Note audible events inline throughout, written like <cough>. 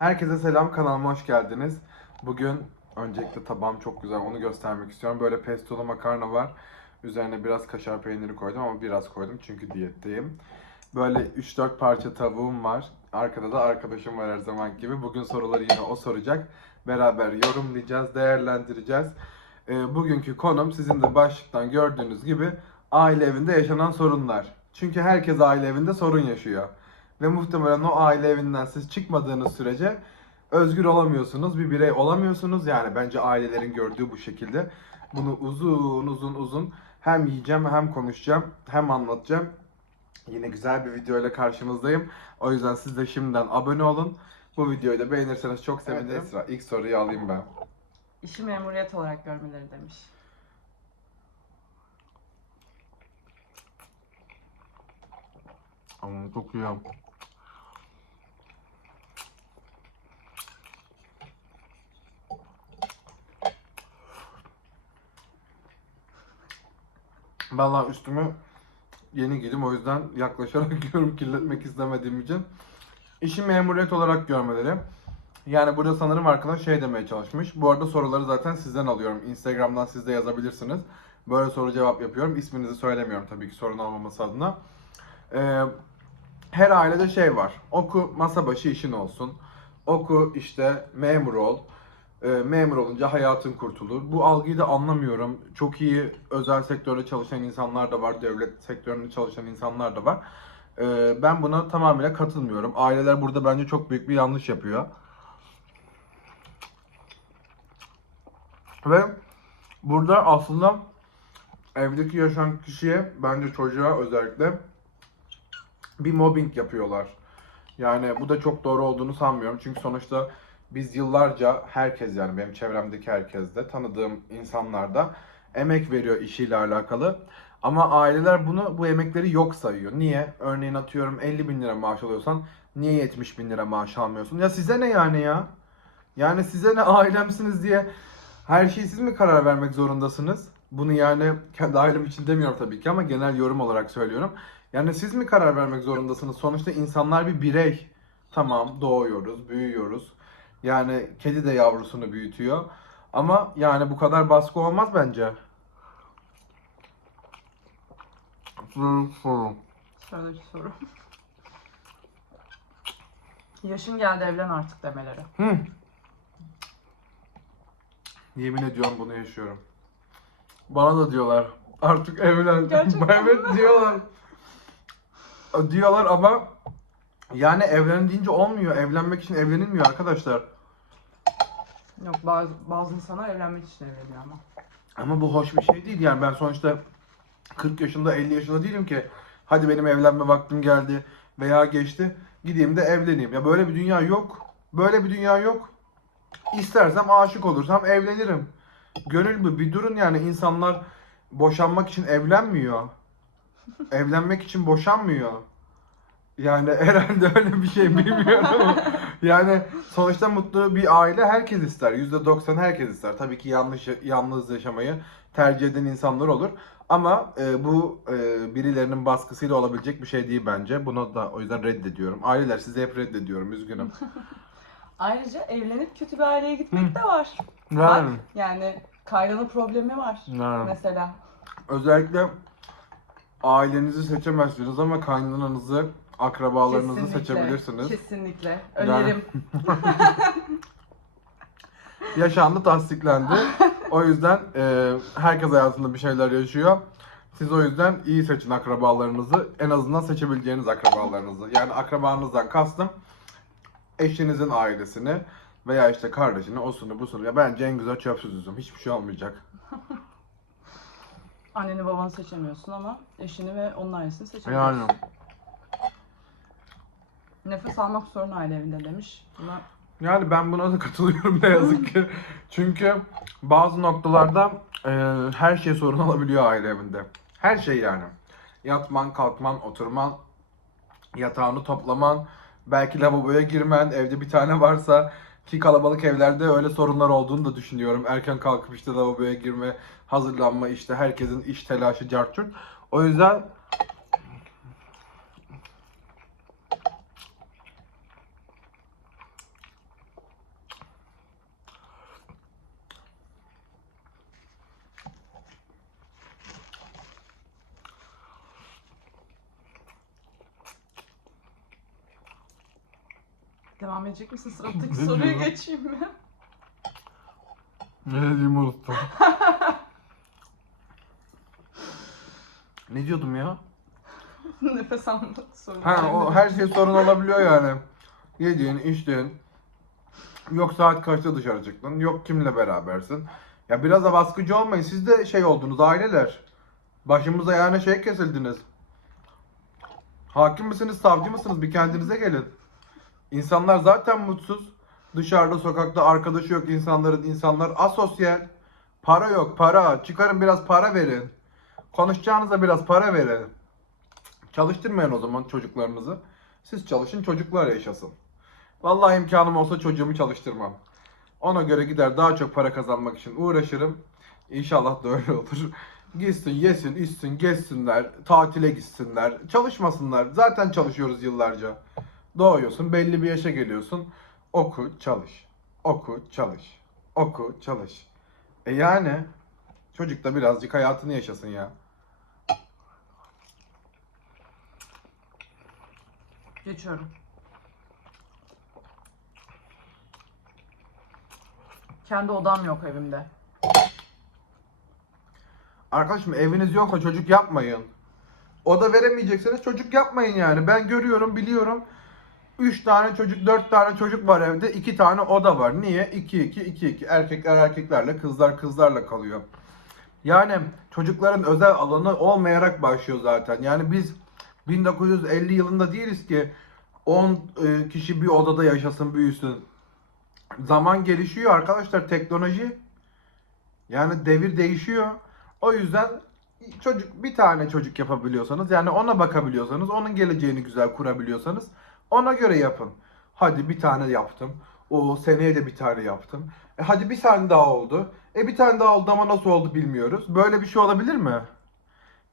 Herkese selam, kanalıma hoş geldiniz. Bugün öncelikle tabağım çok güzel, onu göstermek istiyorum. Böyle pestolu makarna var. Üzerine biraz kaşar peyniri koydum ama biraz koydum çünkü diyetteyim. Böyle 3-4 parça tavuğum var. Arkada da arkadaşım var her zaman gibi. Bugün soruları yine o soracak. Beraber yorumlayacağız, değerlendireceğiz. Ee, bugünkü konum sizin de başlıktan gördüğünüz gibi aile evinde yaşanan sorunlar. Çünkü herkes aile evinde sorun yaşıyor. Ve muhtemelen o aile evinden siz çıkmadığınız sürece özgür olamıyorsunuz, bir birey olamıyorsunuz. Yani bence ailelerin gördüğü bu şekilde. Bunu uzun uzun uzun hem yiyeceğim hem konuşacağım hem anlatacağım. Yine güzel bir video ile karşınızdayım. O yüzden siz de şimdiden abone olun. Bu videoyu da beğenirseniz çok sevinirim. Evet. Esra, ilk soruyu alayım ben. İşi memuriyet olarak görmeleri demiş. Ama çok iyi. Vallahi üstümü yeni giydim o yüzden yaklaşarak <laughs> yiyorum kirletmek istemediğim için. İşi memuriyet olarak görmeleri. Yani burada sanırım arkadaş şey demeye çalışmış. Bu arada soruları zaten sizden alıyorum. Instagram'dan siz de yazabilirsiniz. Böyle soru cevap yapıyorum. İsminizi söylemiyorum tabii ki sorun olmaması adına. Ee, her ailede şey var. Oku masa başı işin olsun. Oku işte memur ol. Ee, memur olunca hayatın kurtulur. Bu algıyı da anlamıyorum. Çok iyi özel sektörde çalışan insanlar da var. Devlet sektöründe çalışan insanlar da var. Ee, ben buna tamamıyla katılmıyorum. Aileler burada bence çok büyük bir yanlış yapıyor. Ve burada aslında evdeki yaşayan kişiye bence çocuğa özellikle bir mobbing yapıyorlar. Yani bu da çok doğru olduğunu sanmıyorum. Çünkü sonuçta biz yıllarca herkes yani benim çevremdeki herkes de tanıdığım insanlar da emek veriyor işiyle alakalı. Ama aileler bunu bu emekleri yok sayıyor. Niye? Örneğin atıyorum 50 bin lira maaş alıyorsan niye 70 bin lira maaş almıyorsun? Ya size ne yani ya? Yani size ne ailemsiniz diye her şeyi siz mi karar vermek zorundasınız? Bunu yani kendi ailem için demiyorum tabii ki ama genel yorum olarak söylüyorum. Yani siz mi karar vermek zorundasınız? Sonuçta insanlar bir birey. Tamam doğuyoruz, büyüyoruz. Yani kedi de yavrusunu büyütüyor. Ama yani bu kadar baskı olmaz bence. Sıradaki soru. <laughs> Yaşın geldi evlen artık demeleri. Hı. Yemin ediyorum bunu yaşıyorum. Bana da diyorlar artık evlen. Gerçekten <laughs> evet diyorlar. Diyorlar ama yani evlen deyince olmuyor. Evlenmek için evlenilmiyor arkadaşlar. Yok bazı, bazı insanlar evlenmek için evleniyor ama. Ama bu hoş bir şey değil yani ben sonuçta 40 yaşında 50 yaşında değilim ki hadi benim evlenme vaktim geldi veya geçti gideyim de evleneyim. Ya böyle bir dünya yok. Böyle bir dünya yok. İstersem aşık olursam evlenirim. Gönül bu bir durun yani insanlar boşanmak için evlenmiyor. <laughs> Evlenmek için boşanmıyor. Yani <laughs> herhalde öyle bir şey bilmiyorum. yani sonuçta mutlu bir aile herkes ister. %90 herkes ister. Tabii ki yanlış yalnız yaşamayı tercih eden insanlar olur. Ama e, bu e, birilerinin baskısıyla olabilecek bir şey değil bence. Bunu da o yüzden reddediyorum. Aileler sizi hep reddediyorum. Üzgünüm. <laughs> Ayrıca evlenip kötü bir aileye gitmek de var. Bak, Yani, yani kaynana problemi var. yani. Mesela. Özellikle ailenizi seçemezsiniz ama kaynananızı, akrabalarınızı Kesinlikle, seçebilirsiniz. Kesinlikle. Önerim. <laughs> Yaşandı, tasdiklendi. O yüzden e, herkes hayatında bir şeyler yaşıyor. Siz o yüzden iyi seçin akrabalarınızı. En azından seçebileceğiniz akrabalarınızı. Yani akrabanızdan kastım eşinizin ailesini veya işte kardeşini, osunu, busunu. Ya bence en güzel çöpsüz üzüm. Hiçbir şey olmayacak. Anneni babanı seçemiyorsun ama eşini ve onun ailesini seçebiliyorsun. Yani. Nefes almak sorun aile evinde demiş. Buna Yani ben buna da katılıyorum ne yazık ki. Çünkü bazı noktalarda e, her şey sorun olabiliyor aile evinde. Her şey yani. Yatman, kalkman, oturman, yatağını toplaman, belki lavaboya girmen, evde bir tane varsa ki kalabalık evlerde öyle sorunlar olduğunu da düşünüyorum. Erken kalkıp işte lavaboya girme, hazırlanma işte herkesin iş telaşı, cartçurt. O yüzden Devam edecek misin? Sıradaki <laughs> Ne soruya diyorum? geçeyim mi? Ne dediğimi unuttum. <laughs> ne diyordum ya? Nefes alma soru. Ha o her şey sorun olabiliyor yani. Yediğin, içtiğin. Yok saat kaçta dışarı çıktın, yok kimle berabersin. Ya biraz da baskıcı olmayın. Siz de şey oldunuz aileler. Başımıza yani şey kesildiniz. Hakim misiniz, savcı mısınız? Bir kendinize gelin. İnsanlar zaten mutsuz. Dışarıda, sokakta arkadaşı yok insanların. insanlar asosyal. Para yok, para. Çıkarın biraz para verin. Konuşacağınıza biraz para verin. Çalıştırmayın o zaman çocuklarınızı. Siz çalışın çocuklar yaşasın. Vallahi imkanım olsa çocuğumu çalıştırmam. Ona göre gider daha çok para kazanmak için uğraşırım. İnşallah da öyle olur. Gitsin, yesin, içsin, gezsinler, tatile gitsinler, çalışmasınlar. Zaten çalışıyoruz yıllarca. Doğuyorsun, belli bir yaşa geliyorsun. Oku, çalış. Oku, çalış. Oku, çalış. E yani çocuk da birazcık hayatını yaşasın ya. Geçiyorum. Kendi odam yok evimde. Arkadaşım eviniz yoksa çocuk yapmayın. Oda veremeyecekseniz çocuk yapmayın yani. Ben görüyorum, biliyorum. 3 tane çocuk, 4 tane çocuk var evde. 2 tane oda var. Niye? 2 2 2 2. Erkekler erkeklerle, kızlar kızlarla kalıyor. Yani çocukların özel alanı olmayarak başlıyor zaten. Yani biz 1950 yılında değiliz ki 10 e, kişi bir odada yaşasın, büyüsün. Zaman gelişiyor arkadaşlar, teknoloji. Yani devir değişiyor. O yüzden çocuk bir tane çocuk yapabiliyorsanız yani ona bakabiliyorsanız onun geleceğini güzel kurabiliyorsanız ona göre yapın. Hadi bir tane yaptım. O seneye de bir tane yaptım. E hadi bir tane daha oldu. E bir tane daha oldu ama nasıl oldu bilmiyoruz. Böyle bir şey olabilir mi?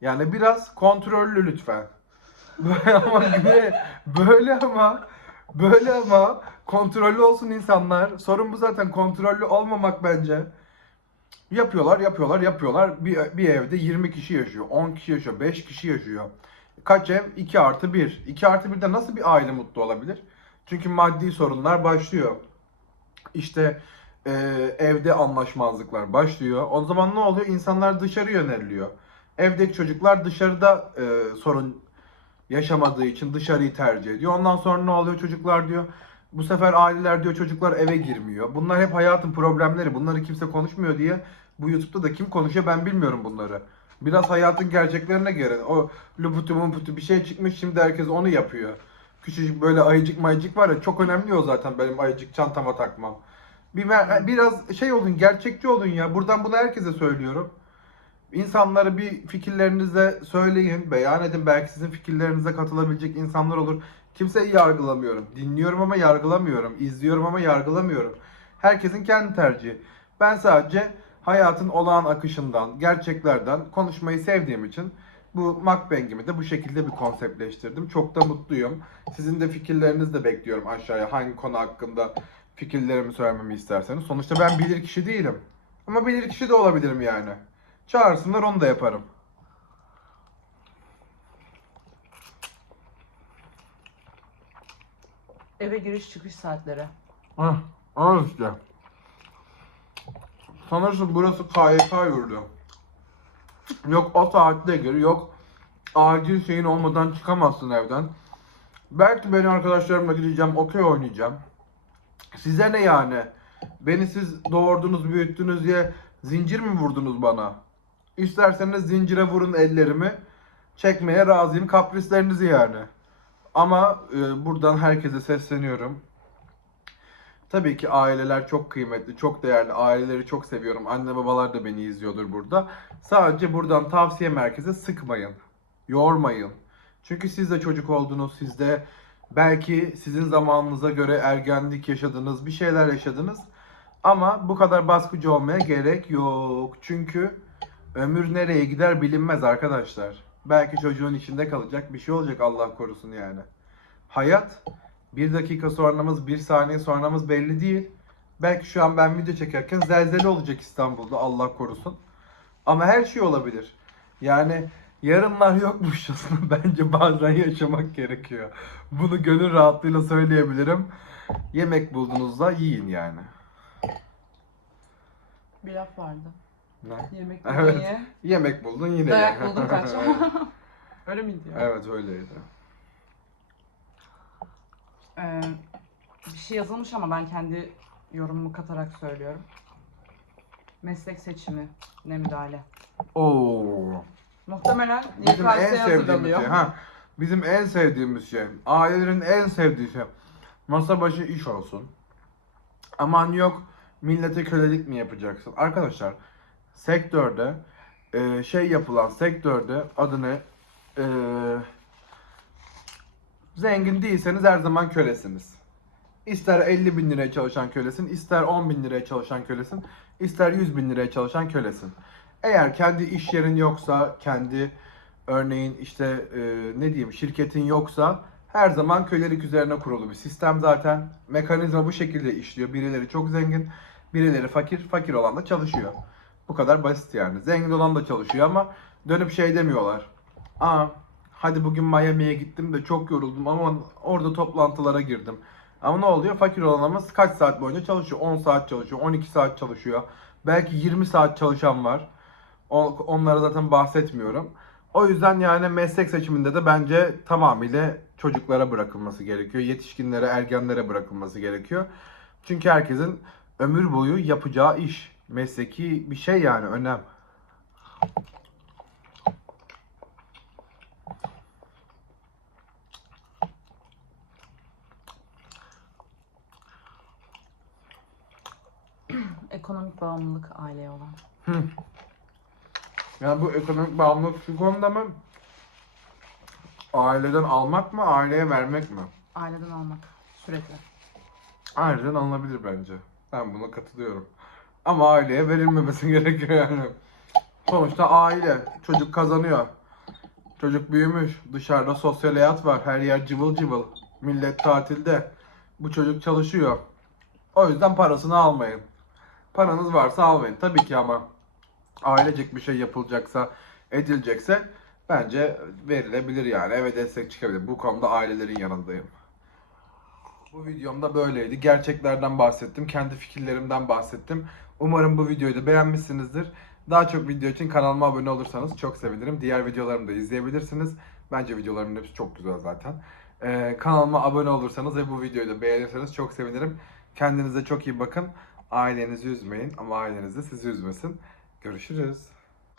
Yani biraz kontrollü lütfen. <laughs> Böyle ama böyle, böyle ama böyle ama kontrollü olsun insanlar. Sorun bu zaten kontrollü olmamak bence. Yapıyorlar, yapıyorlar, yapıyorlar. Bir, bir evde 20 kişi yaşıyor, 10 kişi yaşıyor, 5 kişi yaşıyor. Kaç ev? 2 artı 1. 2 artı 1'de nasıl bir aile mutlu olabilir? Çünkü maddi sorunlar başlıyor. İşte e, evde anlaşmazlıklar başlıyor. O zaman ne oluyor? İnsanlar dışarı yöneliliyor. Evdeki çocuklar dışarıda e, sorun yaşamadığı için dışarıyı tercih ediyor. Ondan sonra ne oluyor? Çocuklar diyor bu sefer aileler diyor çocuklar eve girmiyor. Bunlar hep hayatın problemleri. Bunları kimse konuşmuyor diye bu YouTube'da da kim konuşuyor ben bilmiyorum bunları. Biraz hayatın gerçeklerine gelin. O luputu mumputu bir şey çıkmış şimdi herkes onu yapıyor. Küçücük böyle ayıcık mayıcık var ya çok önemli o zaten benim ayıcık çantama takmam. Bir biraz şey olun gerçekçi olun ya. Buradan bunu herkese söylüyorum. İnsanları bir fikirlerinizle söyleyin, beyan edin. Belki sizin fikirlerinize katılabilecek insanlar olur. Kimseyi yargılamıyorum. Dinliyorum ama yargılamıyorum. İzliyorum ama yargılamıyorum. Herkesin kendi tercihi. Ben sadece hayatın olağan akışından, gerçeklerden konuşmayı sevdiğim için bu mukbang'imi de bu şekilde bir konseptleştirdim. Çok da mutluyum. Sizin de fikirlerinizi de bekliyorum aşağıya. Hangi konu hakkında fikirlerimi söylememi isterseniz. Sonuçta ben bilir kişi değilim. Ama bilir kişi de olabilirim yani. Çağırsınlar onu da yaparım. Eve giriş çıkış saatleri. Hah, al işte. Sanırsın burası KYK yurdu. Yok o saatte gir, yok acil şeyin olmadan çıkamazsın evden. Belki benim arkadaşlarımla gideceğim, okey oynayacağım. Size ne yani? Beni siz doğurdunuz, büyüttünüz diye zincir mi vurdunuz bana? İsterseniz zincire vurun ellerimi. Çekmeye razıyım kaprislerinizi yani. Ama e, buradan herkese sesleniyorum. Tabii ki aileler çok kıymetli, çok değerli. Aileleri çok seviyorum. Anne babalar da beni izliyordur burada. Sadece buradan tavsiye merkeze sıkmayın. Yormayın. Çünkü siz de çocuk oldunuz. Siz de belki sizin zamanınıza göre ergenlik yaşadınız, bir şeyler yaşadınız. Ama bu kadar baskıcı olmaya gerek yok. Çünkü ömür nereye gider bilinmez arkadaşlar. Belki çocuğun içinde kalacak bir şey olacak Allah korusun yani. Hayat bir dakika sonramız, bir saniye sonramız belli değil. Belki şu an ben video çekerken zelzele olacak İstanbul'da Allah korusun. Ama her şey olabilir. Yani yarınlar yokmuşçasına <laughs> bence bazen yaşamak gerekiyor. Bunu gönül rahatlığıyla söyleyebilirim. Yemek bulduğunuzda yiyin yani. Bir laf vardı. Ne? Yemek <laughs> Evet. buldun ye. Yemek buldun yine Dayak ye. buldun kaç. <laughs> Öyle miydi ya? evet öyleydi. Ee, bir şey yazılmış ama ben kendi yorumumu katarak söylüyorum. Meslek seçimi ne müdahale. Oo. Muhtemelen Bizim en sevdiğimiz hazırlanıyor. şey. Ha, bizim en sevdiğimiz şey. Ailelerin en sevdiği şey. Masa başı iş olsun. Aman yok millete kölelik mi yapacaksın? Arkadaşlar sektörde e, şey yapılan sektörde adını e, zengin değilseniz her zaman kölesiniz. İster 50 bin liraya çalışan kölesin, ister 10 bin liraya çalışan kölesin, ister 100 bin liraya çalışan kölesin. Eğer kendi iş yerin yoksa, kendi örneğin işte e, ne diyeyim şirketin yoksa her zaman kölelik üzerine kurulu bir sistem zaten. Mekanizma bu şekilde işliyor. Birileri çok zengin, birileri fakir, fakir olan da çalışıyor. Bu kadar basit yani. Zengin olan da çalışıyor ama dönüp şey demiyorlar. Aa hadi bugün Miami'ye gittim de çok yoruldum ama orada toplantılara girdim. Ama ne oluyor? Fakir olanımız kaç saat boyunca çalışıyor? 10 saat çalışıyor, 12 saat çalışıyor. Belki 20 saat çalışan var. Onlara zaten bahsetmiyorum. O yüzden yani meslek seçiminde de bence tamamıyla çocuklara bırakılması gerekiyor. Yetişkinlere, ergenlere bırakılması gerekiyor. Çünkü herkesin ömür boyu yapacağı iş. Mesleki bir şey yani önem. Ekonomik bağımlılık aileye olan. Yani bu ekonomik bağımlılık şu konuda mı? Aileden almak mı, aileye vermek mi? Aileden almak sürekli. Aileden alınabilir bence. Ben buna katılıyorum. Ama aileye verilmemesi <laughs> gerekiyor yani. Sonuçta aile. Çocuk kazanıyor. Çocuk büyümüş. Dışarıda sosyal hayat var. Her yer cıvıl cıvıl. Millet tatilde. Bu çocuk çalışıyor. O yüzden parasını almayın. Paranız varsa almayın. Tabii ki ama ailecek bir şey yapılacaksa, edilecekse bence verilebilir yani. Eve destek çıkabilir. Bu konuda ailelerin yanındayım. Bu videomda böyleydi. Gerçeklerden bahsettim. Kendi fikirlerimden bahsettim. Umarım bu videoyu da beğenmişsinizdir. Daha çok video için kanalıma abone olursanız çok sevinirim. Diğer videolarımı da izleyebilirsiniz. Bence videolarımın hepsi çok güzel zaten. Ee, kanalıma abone olursanız ve bu videoyu da beğenirseniz çok sevinirim. Kendinize çok iyi bakın. Ailenizi üzmeyin ama aileniz de sizi üzmesin. Görüşürüz.